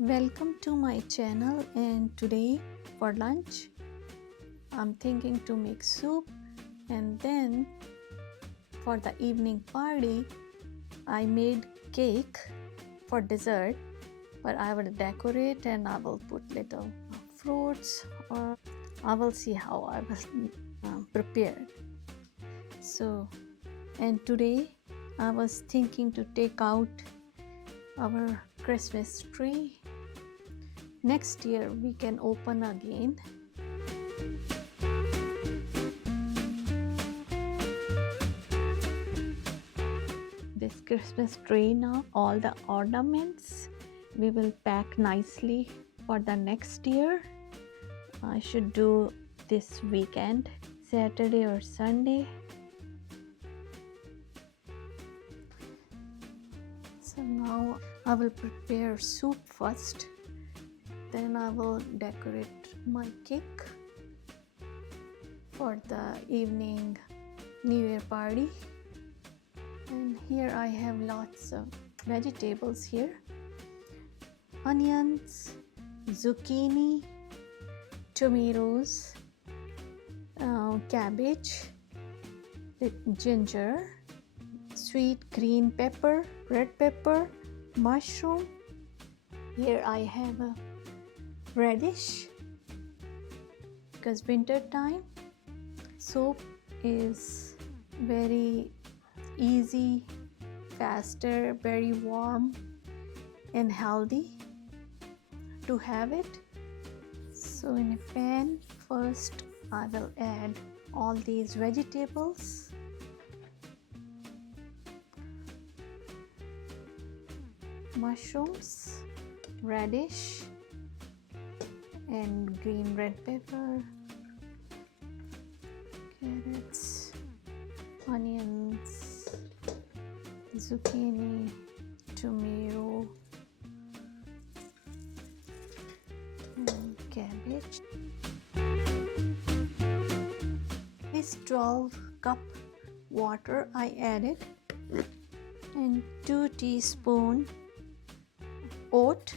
Welcome to my channel, and today for lunch I'm thinking to make soup, and then for the evening party I made cake for dessert, but I will decorate and I will put little fruits, or I will see how I will prepare it. So, and today I was thinking to take out our Christmas tree. Next year we can open again. This Christmas tree, now all the ornaments we will pack nicely for the next year. I should do this weekend, Saturday or Sunday. So now I will prepare soup first, then I will decorate my cake for the evening New Year party. And here I have lots of vegetables here: onions, zucchini, tomatoes, cabbage, ginger, sweet green pepper, red pepper, mushroom. Here I have a radish, because winter time soup is very easy, faster, very warm and healthy to have it. So in a pan, first I will add all these vegetables. Mushrooms, radish, and green red pepper, carrots, onions, zucchini, tomato, and cabbage. This 12-cup water I added, and 2 teaspoons oat,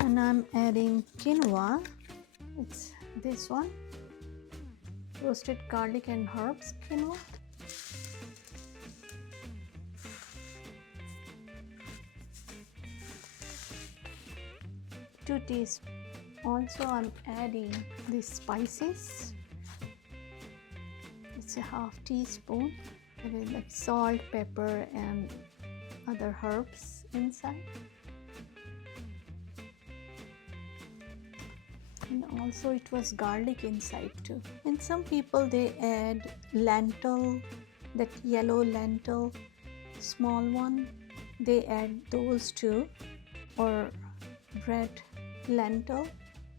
and I'm adding quinoa. It's this one, roasted garlic and herbs quinoa. Two teaspoons. Also I'm adding the spices. It's a half teaspoon with like salt, pepper and other herbs inside. And also it was garlic inside too. And some people they add lentil, that yellow lentil, small one, they add those too, or red lentil,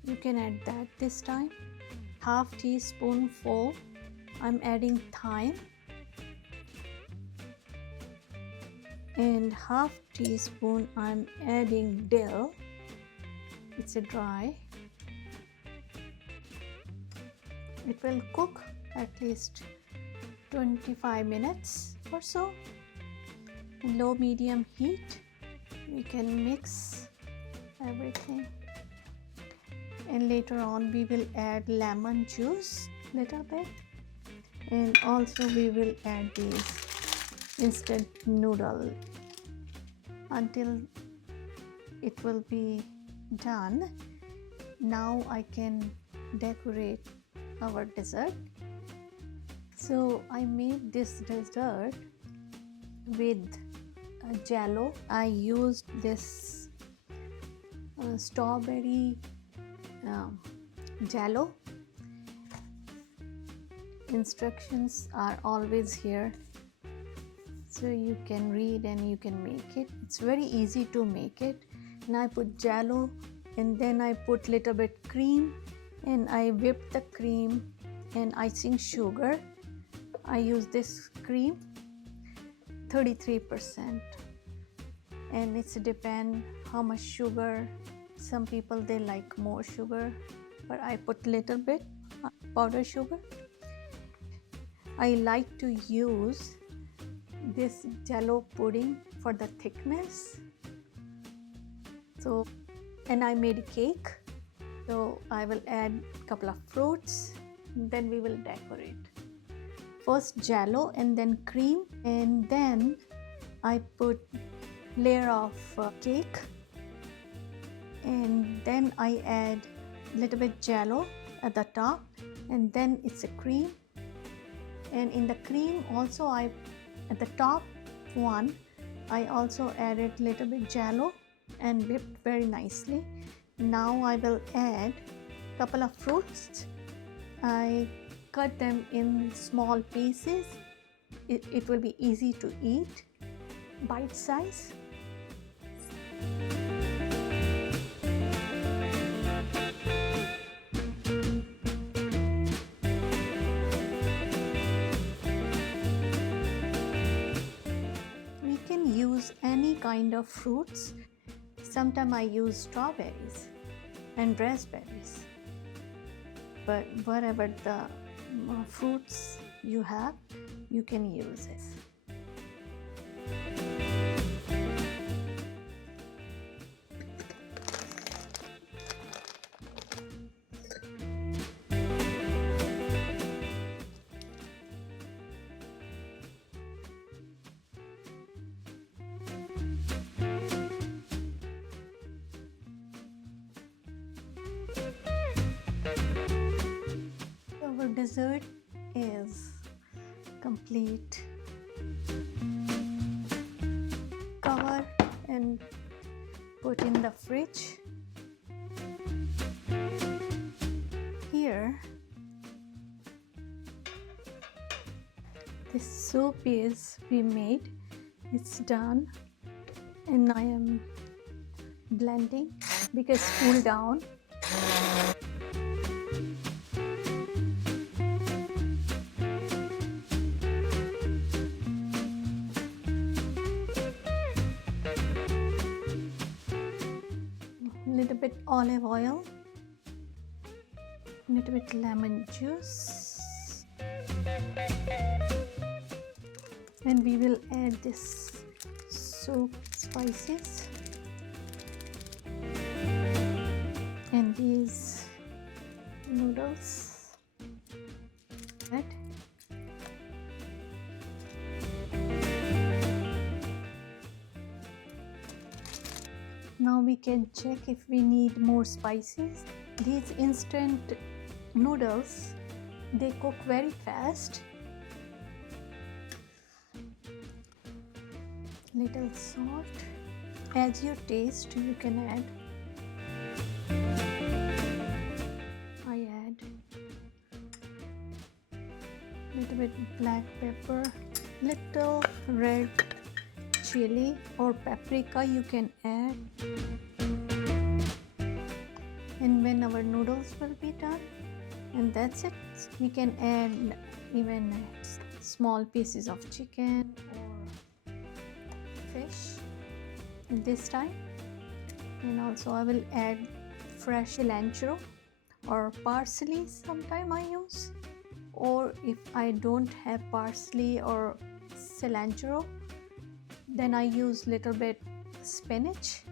you can add that this time. Half teaspoon full I'm adding thyme, and half teaspoon I'm adding dill. It's a dry. It will cook at least 25 minutes or so. In low medium heat we can mix everything, and later on we will add lemon juice little bit, and also we will add these instant noodle until it will be done. Now I can decorate our dessert. So I made this dessert with Jello. I used this strawberry Jello. Instructions are always here, so you can read and you can make it. It's very easy to make it. And I put Jello, and then I put little bit cream, and I whipped the cream and icing sugar. I use this cream 33%, and it's depend how much sugar. Some people they like more sugar, but I put little bit powder sugar. I like to use this Jello pudding for the thickness. So, and I made a cake, so I will add a couple of fruits, then we will decorate. First Jello and then cream, and then I put layer of cake, and then I add little bit Jello at the top, and then it's a cream, and in the cream also I at the top one I also added little bit Jello and whipped very nicely. Now I will add couple of fruits. I cut them in small pieces. It will be easy to eat, bite size. We can use any kind of fruits. Sometimes I use strawberries and raspberries, but whatever the fruits you have, you can use it. Our dessert is complete. Cover and put in the fridge. Here, this soup is we made. It's done, and I am blending because cool down. Little bit olive oil, little bit lemon juice, and we will add this soup spices and these noodles. Right. Now we can check if we need more spices. These instant noodles, they cook very fast. Little salt. As you taste, you can add. I add little bit black pepper, little red chili or paprika you can add. And when our noodles will be done, and that's it, we can add even small pieces of chicken or fish this time. And also I will add fresh cilantro or parsley sometime I use, or if I don't have parsley or cilantro, then I use little bit spinach